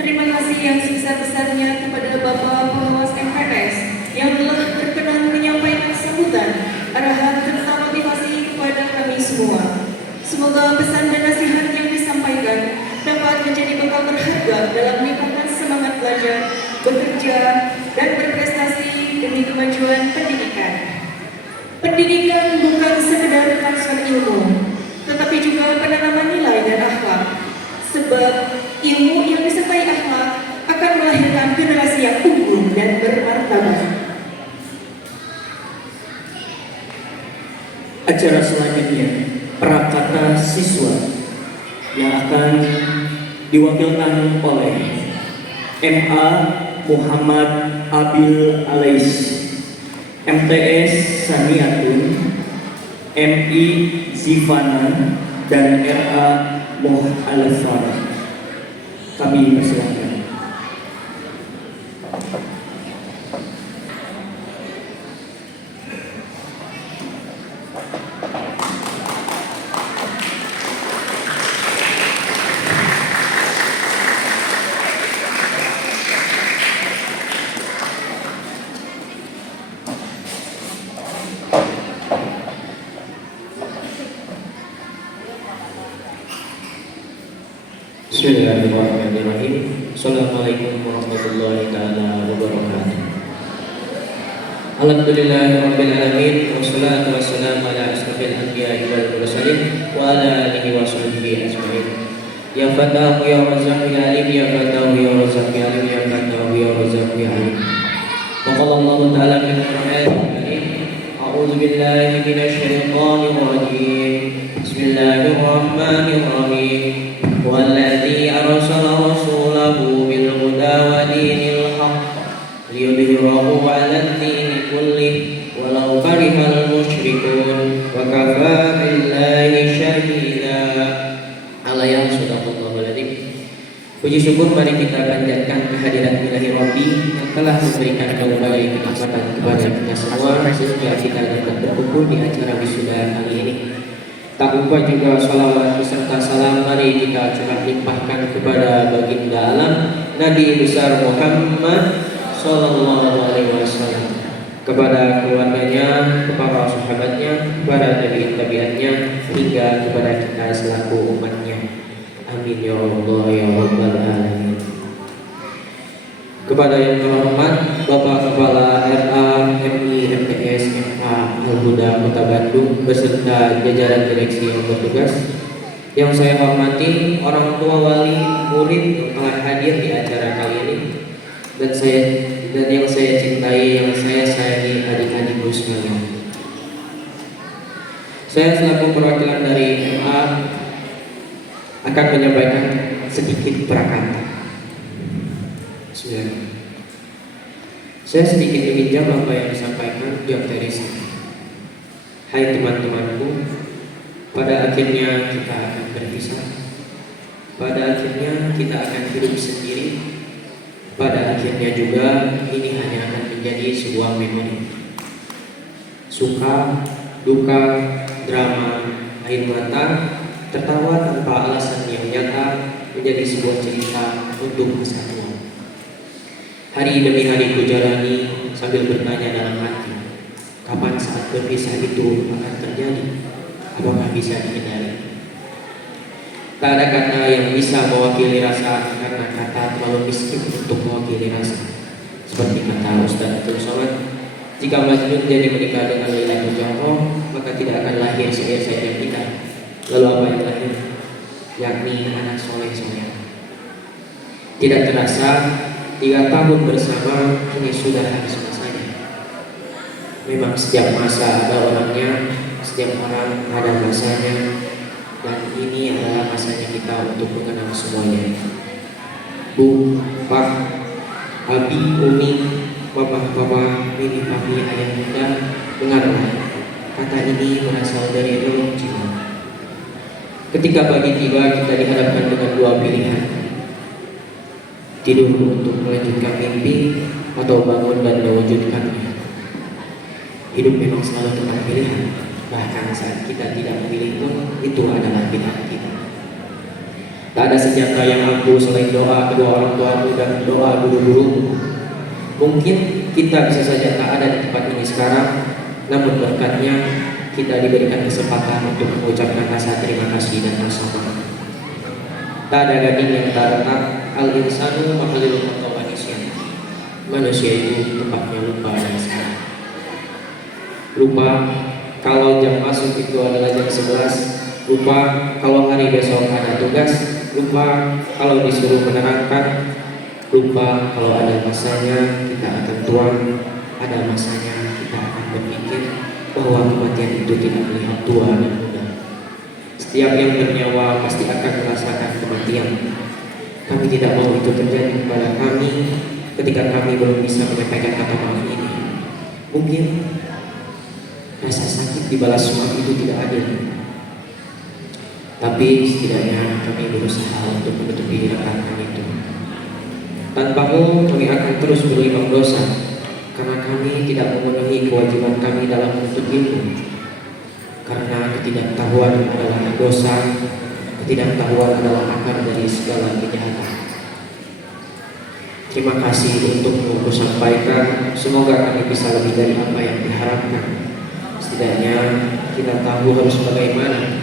Terima kasih yang sebesar-besarnya kepada Bapak Pengawas MPS yang telah berkenan menyampaikan sambutan, arahan serta motivasi kepada kami semua. Semoga pesan dan nasihat yang disampaikan dapat menjadi bekal berharga dalam meningkatkan semangat belajar, bekerja, dan berprestasi demi kemajuan pendidikan. Pendidikan bukan sekedar transfer ilmu, tetapi juga penanaman nilai dan akhlak. Sebab ilmu yang disertai akhlak akan melahirkan generasi yang unggul dan bermartabat. Acara selanjutnya, prakata siswa yang akan diwakilkan oleh MA Muhammad Abil Alais, MTS Saniatun, MI Zivana, dan RA Muhalafah. Kami persilakan. Bismillahirrahmanirrahim. Assalamualaikum warahmatullahi taala wabarakatuh. Alhamdulillahirabbil alamin wassalatu wassalamu ala asrofil anbiya'i wal mursalin wa ala alihi wa sahbihi ajmain. Ya fatahu ya razaq ya alim, ya fatahu ya razaq ya alim, ya fatahu ya razaq ya alim. Wa qala Allah ta'ala fil Qur'anil Karim, a'udzu billahi minasy syaithanir rajim. Bismillahirrahmanirrahim. والذي أرسل رسوله بالهدى ودين الحق ليظهره على الدين كله ولو كره المشركون وكفى بالله شهيدا. Allah yang sadaqallahu aladzim. Puji syukur mari kita panjatkan kehadiran Ilahi Rabbi yang telah memberikan berbagai kenikmatan kepada kita semua sehingga kita dapat berkumpul di acara wisuda kali ini. Tak lupa juga salawat beserta salam mari kita curah limpahkan kepada baginda alam Nabi besar Muhammad Sallallahu Alaihi Wasallam, kepada keluarganya, kepada sahabatnya, kepada tabi'in-tabi'atnya, hingga kepada kita selaku umatnya. Amin ya Allah ya Rabbal Alamin. Kepada yang terhormat Bapak Kepala RA MI MTS MA Al-Huda Kota Bandung beserta jajaran direksi yang bertugas, yang saya hormati orang tua, wali, murid yang telah hadir di acara kali ini, dan yang saya cintai, yang saya sayangi adik-adikku sekalian. Saya selaku perwakilan dari MA akan menyampaikan sedikit prakata. Saya sedikit meminjam apa yang disampaikan John Teresa. Hai teman-temanku, pada akhirnya kita akan berpisah. Pada akhirnya kita akan hidup sendiri. Pada akhirnya juga ini hanya akan menjadi sebuah memori. Suka, duka, drama, air mata, tertawa tanpa alasan yang nyata menjadi sebuah cerita untuk masa tua. Hari demi hari ku jalani sambil bertanya dalam hati, kapan saat berpisah itu akan terjadi? Apakah bisa dihindari? Tak ada kata yang bisa mewakili rasa, karena kata terlalu miskin untuk mewakili rasa. Seperti kata Ustaz Abdul Somad, jika Majnun jadi menikah dengan Laila Mujarrah, maka tidak akan lahir seekor kita. Lalu apa yang lahir? Yakni anak soleh-soleh. Tidak terasa 3 tahun bersama ini sudah habis masanya. Memang setiap masa ada orangnya, setiap orang ada masanya, dan ini adalah masanya kita untuk mengenal semuanya. Bu, Pak, Abi, Umi, Bapak, Bibi, Papi, Ayah, Bunda, dengarlah, kata ini berasal dari relung jiwa. Ketika pagi tiba, kita dihadapkan dengan 2 pilihan. Tidur untuk melanjutkan mimpi atau bangun dan mewujudkannya. Hidup memang selalu tentang pilihan. Bahkan saat kita tidak memilih pun, itu adalah pilihan kita. Tak ada senjata yang ampuh selain doa kedua orang tuamu dan doa guru-gurumu. Mungkin kita bisa saja tak ada di tempat ini sekarang, namun berkatnya kita diberikan kesempatan untuk mengucapkan rasa terima kasih dan rasa maaf. Tak ada gading yang tak retak, al-insanu mahalil mutawanisyan. Manusia itu tempatnya lupa dan salah. Lupa kalau jam masuk itu adalah jam 11, lupa kalau hari besok ada tugas, lupa kalau disuruh menerangkan, lupa kalau ada masanya kita akan tua, ada masanya kita akan berpikir bahwa kematian itu tidak melihat tua dan muda. Setiap yang bernyawa pasti akan merasakan kematian. Kami tidak mau itu terjadi kepada kami ketika kami belum bisa menyampaikan kata maaf ini. Mungkin rasa sakit dibalas maaf itu tidak adil, tapi setidaknya kami berusaha untuk menutupi rekakan itu. Tanpamu kami akan terus berlimpah dosa, karena kami tidak memenuhi kewajiban kami dalam menuntut ilmu. Karena ketidaktahuan adalah dosa, ketidaktahuan adalah akar dari segala kejahatan. Terima kasih untukmu ku sampaikan. Semoga kami bisa lebih dari apa yang diharapkan. Setidaknya kita tahu harus bagaimana,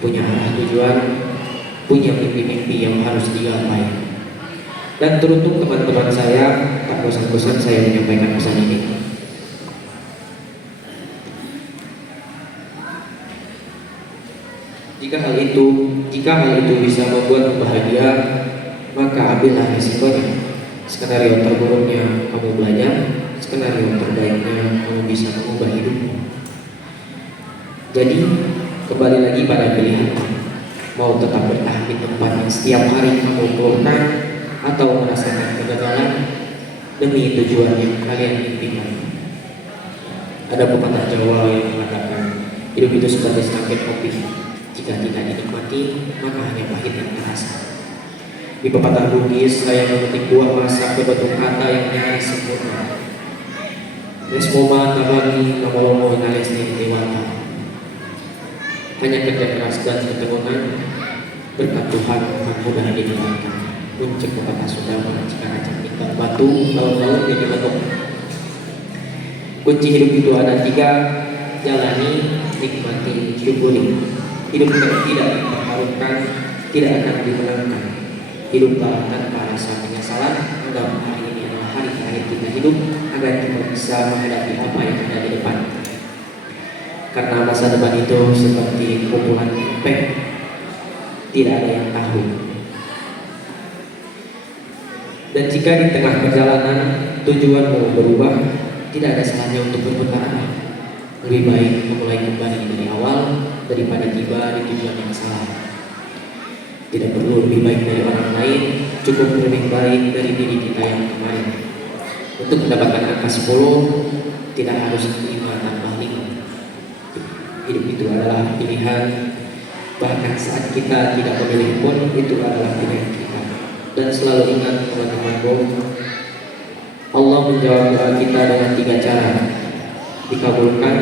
punya arah tujuan, punya mimpi-mimpi yang harus digapai. Dan teruntuk teman-teman saya, tak bosan-bosan saya menyampaikan pesan ini. Jika hal itu bisa membuatmu bahagia, maka ambillah risikonya. Skenario terburuknya kamu belajar, skenario terbaiknya kamu bisa mengubah hidupmu. Jadi kembali lagi pada pilihan, mau tetap bertahan di tempat yang setiap hari kamu keluhkan, atau merasakan kegagalan demi tujuan yang kalian impikan. Ada pepatah Jawa yang mengatakan hidup itu seperti secangkir kopi, jika tidak dinikmati maka hanya pahit yang terasa. Di pepatah Bugis saya memetik buah masak berbentuk kata yang nyaris sempurna. Resmoma tabagi namolomo nalesni dewata. Hanya kerja keras dan keteguhan berkat Tuhan akan mudah didapatkan. Puncak pepatah Sundama, jika acak tinggal batu, laut-laut jadi letuk. Kunci hidup itu ada 3: jalani, nikmati, syukuri. Hidup yang tidak dipertaruhkan tidak akan dimenangkan. Hiduplah tanpa rasa penyesalan. Anggap hari ini adalah hari terakhir kita hidup agar kita bisa menghadapi apa yang ada di depan. Karena masa depan itu seperti kumpulan empek, tidak ada yang tahu. Dan jika di tengah perjalanan tujuanmu berubah, tidak ada salahnya untuk berputar arah. Lebih baik memulai kembali dari awal daripada tiba di tujuan yang salah. Tidak perlu lebih baik dari orang lain, cukup lebih baik dari diri kita yang kemarin. Untuk mendapatkan angka 10, tidak harus 5 tambah 5. Hidup itu adalah pilihan, bahkan saat kita tidak memilih pun itu adalah pilihan kita. Dan selalu ingat teman-temanku, Allah menjawab doa kita dengan 3 cara: dikabulkan,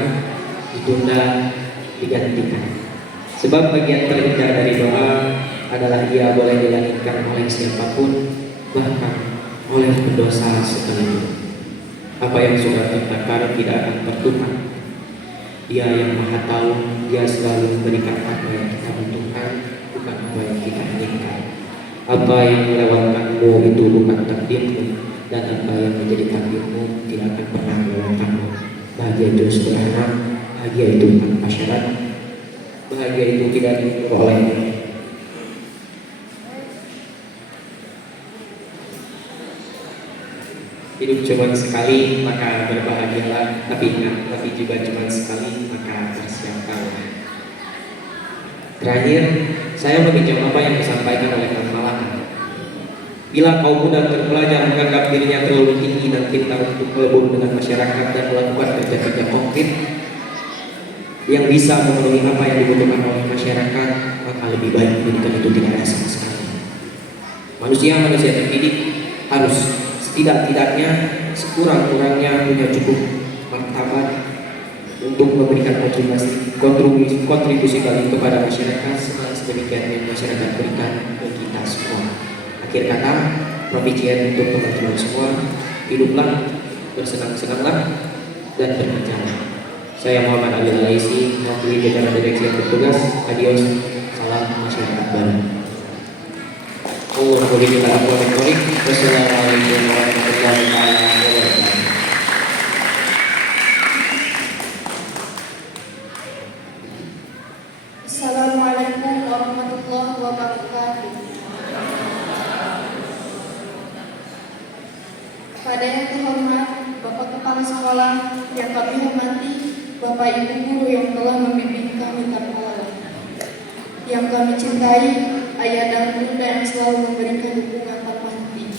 ditunda, digantikan. Sebab bagian terindah dari doa adalah ia boleh dilangitkan oleh siapapun, bahkan oleh pendosa sekalipun. Apa yang sudah tertakar tidak akan tertukar. Dia yang Maha Tahu, Dia selalu memberikan apa yang kita butuhkan, bukan apa yang kita inginkan. Apa yang melewatkanmu itu bukan takdirmu, dan apa yang menjadi takdirmu tidak akan pernah melewatkanmu. Bahagia itu sederhana, bahagia itu tanpa syarat, bahagia itu tidak diukur olehmu. Hidup cuma sekali, maka berbahagialah. Tapi ingat, tapi juga cuma sekali, maka bersiapkanlah. Terakhir, saya meminjam apa yang disampaikan oleh Kang Malaka. Bila kaum muda terpelajar menganggap dirinya terlalu tinggi dan pintar untuk bergabung dengan masyarakat dan melakukan kerja-kerja konkret yang bisa memenuhi apa yang dibutuhkan oleh masyarakat, maka lebih baik pendidikan itu tidak ada sama sekali. Manusia terdidik harus setidak-tidaknya, sekurang-kurangnya punya cukup martabat, untuk memberikan kontribusi kami kepada masyarakat serta sedemikian yang masyarakat berikan ke kita semua. Akhir kata, proficiat untuk teman-teman semua, hiduplah, bersenang-senanglah, dan berkerjalah. Saya Muhammad Abdul Alaisi, mewakili jajaran direksi yang bertugas. Adios, salam masyarakat baru. Wassalamualaikum warahmatullahi wabarakatuh. Assalamualaikum warahmatullahi wabarakatuh. Kepada yang terhormat Bapak Kepala Sekolah, yang kami hormati Bapak Ibu Guru yang telah membimbing kami tanpa lelah, yang kami cintai Ayah dan Bunda yang selalu memberikan dukungan tanpa henti,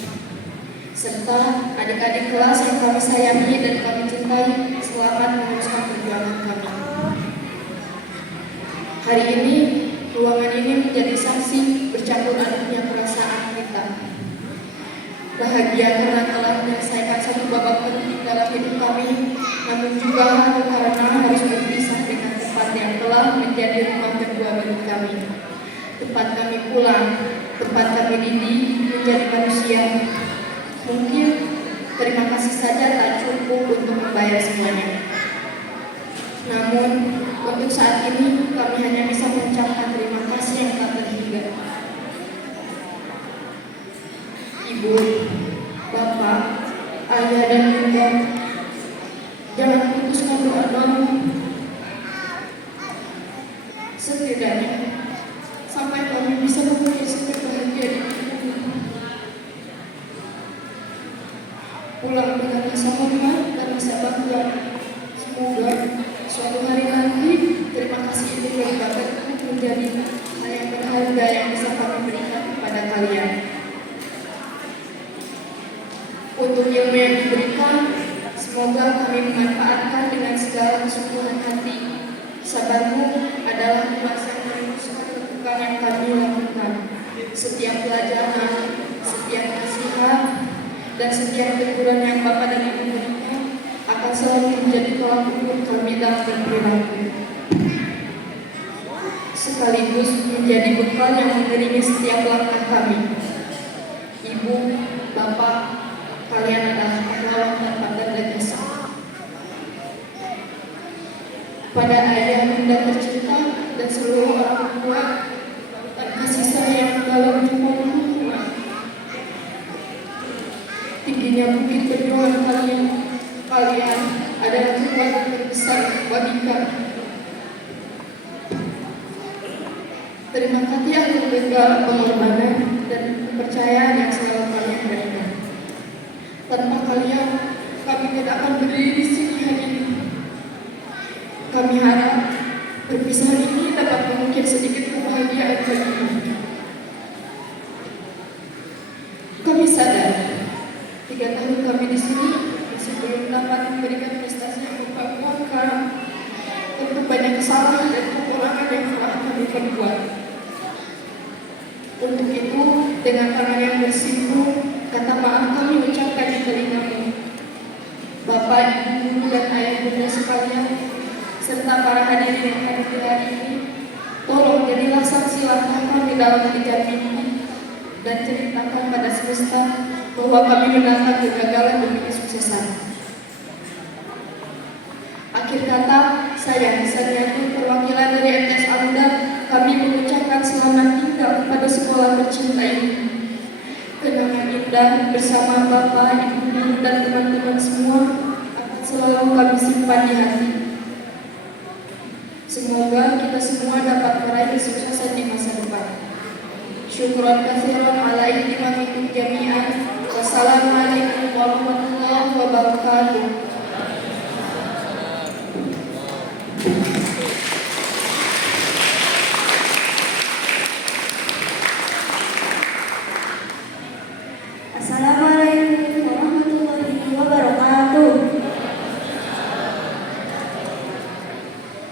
serta adik-adik kelas yang kami sayangi dan kami cintai, selamat meneruskan perjuangan kami. Hari ini, ruangan ini menjadi saksi bercampur aduknya perasaan kita. Bahagia karena telah menyelesaikan satu babak penting dalam hidup kami, namun juga haru karena harus berpisah dengan tempat yang telah menjadi rumah kedua bagi kami. Tempat kami pulang, tempat kami didik menjadi manusia. Mungkin terima kasih saja tak cukup untuk membayar semuanya. Namun, untuk saat ini kami hanya bisa mengucapkan terima kasih yang tak terhingga. Ibu, Bapak, Ayah dan Bunda, jangan putuskan doa-doamu. Setidaknya sampai kami bisa mengisi kebahagiaan di hidupmu. Pulang dengan rasa hormat dan rasa bangga. Semoga suatu hari nanti terima kasih itu dari Bapak menjadi hal yang berharga yang bisa kami berikan kepada kalian. Untuk ilmu yang diberikan, semoga kami memanfaatkan dengan segala kesungguhan hati. Sabarmu adalah emas yang meneruskan lakukan yang kami lakukan. Setiap pelajaran, setiap nasihat, dan setiap teguran yang Bapak dan Ibu berikan akan selalu menjadi tolak ukur kami dalam berperilaku, sekaligus menjadi bekal yang mengiringi setiap langkah kami. Ibu, Bapak, kalian adalah pahlawan tanpa tanda jasa. Pada ayah bunda tercinta dan seluruh orang tua, dan kasih sayang dalam hidupmu, tingginya bukit perjuangan kalian adalah kekuatan terbesar bagi kami. Terima kasih atas segala pengorbanan dan kepercayaan yang selalu kalian berikan. Tanpa kalian, kami tidak akan berdiri di sini hari ini. Kami harap perpisahan ini dapat mengukir sedikit kebahagiaan bagi kami. Kami sadar 3 tahun kami di sini masih belum dapat memberikan prestasi yang berbakat karena tentu banyak kesalahan dan kekurangan yang telah kami perbuat. Untuk itu, dengan tangan yang bersimpuh, kata maaf kami ucapkan di telingamu. Bapak, Ibu, Guru, dan Ayah Bunda sekalian, serta para hadirin yang hadir hari ini, tolong jadilah saksi langkah kami dalam mengejar mimpi dan ceritakan pada semesta bahwa kami menantang kegagalan demi kesuksesan. Akhir kata, saya Saniatul perwakilan dari MTS Alda, kami mengucapkan selamat tinggal kepada sekolah tercinta ini. Kenangan indah bersama Bapak, Ibu, Guru, dan teman-teman semua akan selalu kami simpan di hati. Semoga kita semua dapat meraih kesuksesan di masa depan. Syukran katsiran ala ihtimamikum jami'an. Wassalamualaikum warahmatullahi wabarakatuh. Assalamualaikum warahmatullahi wabarakatuh.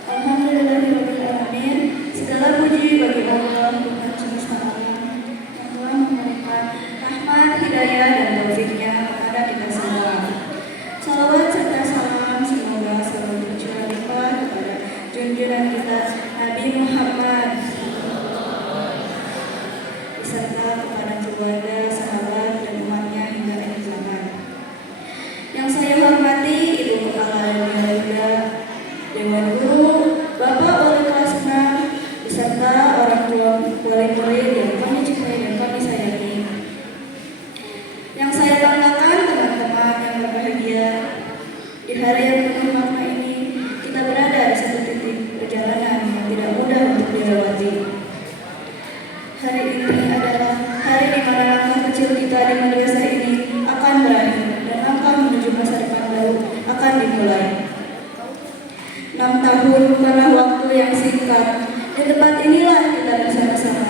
Alhamdulillahirrahmanirrahim. Segala puji bagi Allah Tuhan semesta alam yang telah memberikan rahmat, hidayah, dan taufiknya kepada kita semua. Salawat yang singkat. Di tempat inilah kita bersama-sama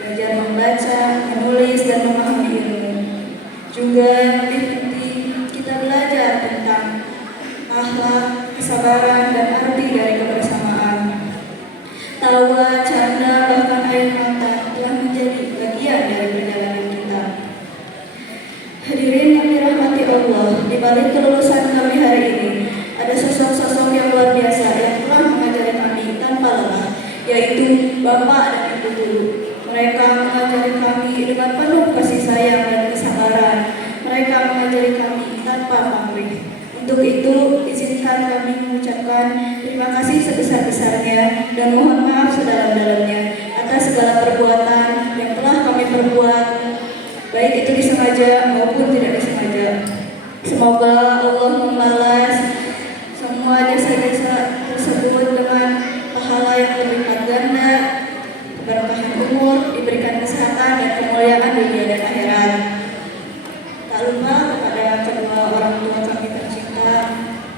belajar membaca, menulis, dan memahami ilmu. Juga yang lebih penting, kita belajar tentang akhlak, kesabaran, dan arti dari kebersamaan. Tawa, canda, bahkan air mata telah menjadi bagian dari perjalanan kita. Hadirin yang dirahmati Allah, di balik kelulusan kami hari ini, ada sosok-sosok yang luar biasa yang telah mengajari kami tanpa lelah, yaitu Bapak dan Ibu Guru. Mereka mengajari kami dengan penuh kasih sayang dan kesabaran. Mereka mengajari kami tanpa pamrih. Untuk itu, izinkan kami mengucapkan terima kasih sebesar-besarnya dan mohon maaf sedalam-dalamnya atas segala perbuatan yang telah kami perbuat, baik itu disengaja maupun tidak disengaja. Semoga Allah membalas semua jasa-jasa tersebut dengan pahala yang berlipat ganda, keberkahan umur, diberikan kesehatan dan kemuliaan dunia dan akhirat. Tak lupa kepada kedua orang tua kami tercinta,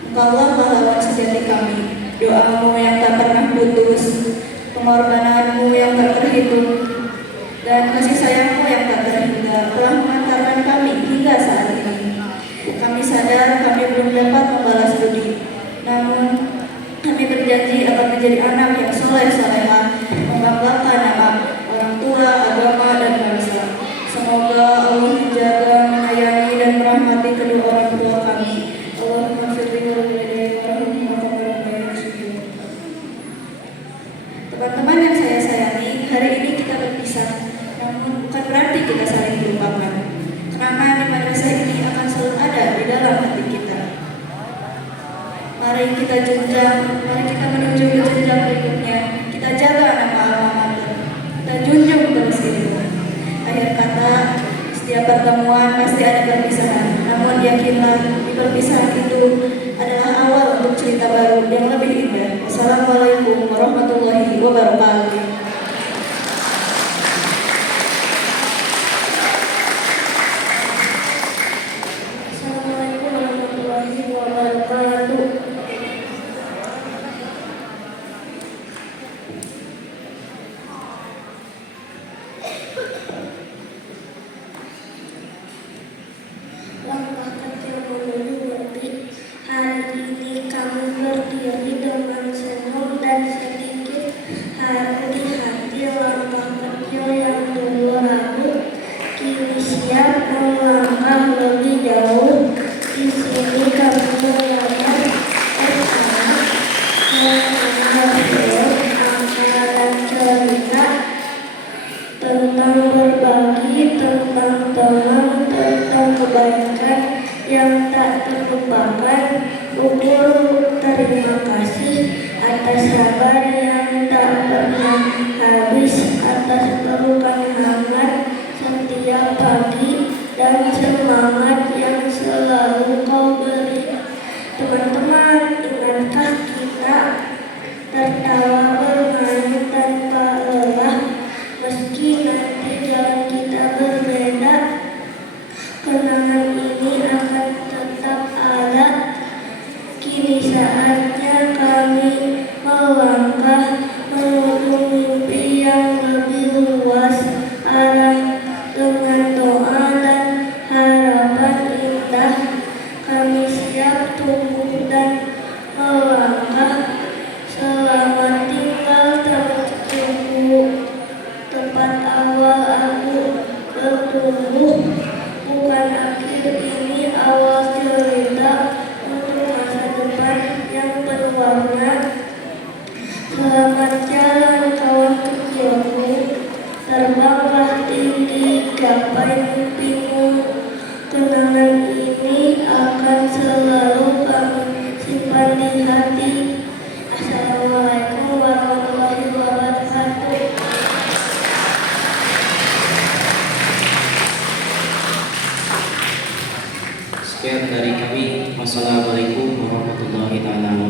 Engkaulah pahlawan sejati kami. Doamu yang tak pernah putus, pengorbananmu yang tak terhitung, dan kasih sayangmu yang tak terhingga telah mengantarkan kami hingga saat ini. Kami sadar kami belum dapat membalas budi, namun kami berjanji akan menjadi anak yang soleh-solehah, membanggakan nama orang tua, agama, dan bangsa. Semoga Allah menjaga, menyayangi, dan merahmati kedua orang tua kami. Allahumma sholli wa sallim. Teman-teman yang saya sayangi, hari ini kita berpisah, namun bukan berarti kita saling melupakan. Karena di madrasah ini akan selalu ada di dalam hati kita. Mari kita menuju ke jenjang berikutnya. Kita jaga nama alma mater. Kita junjung terus ilmu. Akhir kata, setiap pertemuan pasti ada perpisahan. Namun yakinlah, di perpisahan itu adalah awal untuk cerita baru yang lebih indah. Wassalamualaikum warahmatullahi wabarakatuh. Assalamualaikum warahmatullahi wabarakatuh. Langkah kecil menuju mimpi. Hari ini kami berdiri dengan senyum dan sedikit hati-hati. Langkah kecil yang dulu ragu kini siap melangkah lebih jauh. Di sini kami belajar bersama mengenal film, angka dan cerita tentang berbagi, tentang teman, tentang kebaikan yang tak terlupakan. Ukur terima kasih atas sabar yang tak pernah habis, atas pelukan hangat setiap pagi dan semangat yang selalu kau beri. Teman-teman, ingatkah kita tertawa bermain tanpa lelah, meski nanti jalan kita berbeda, kenangan ini akan tetap ada. Kini saatnya kami melangkah menuju mimpi yang lebih luas arah. Dengan doa dan harapan indah, kami siap tumbuh dan melangkah. Selamat tinggal teman-temanku, tempat awal aku bertumbuh. Bukan akhir, ini awal cerita untuk masa depan yang berwarna. Selamat jalan kawan kecilku, terbanglah tinggi, gapai mimpimu. Kenangan ini akan selalu kami simpan di hati. Assalamualaikum warahmatullahi wabarakatuh. Sekian dari kami. Wassalamualaikum warahmatullahi wabarakatuh.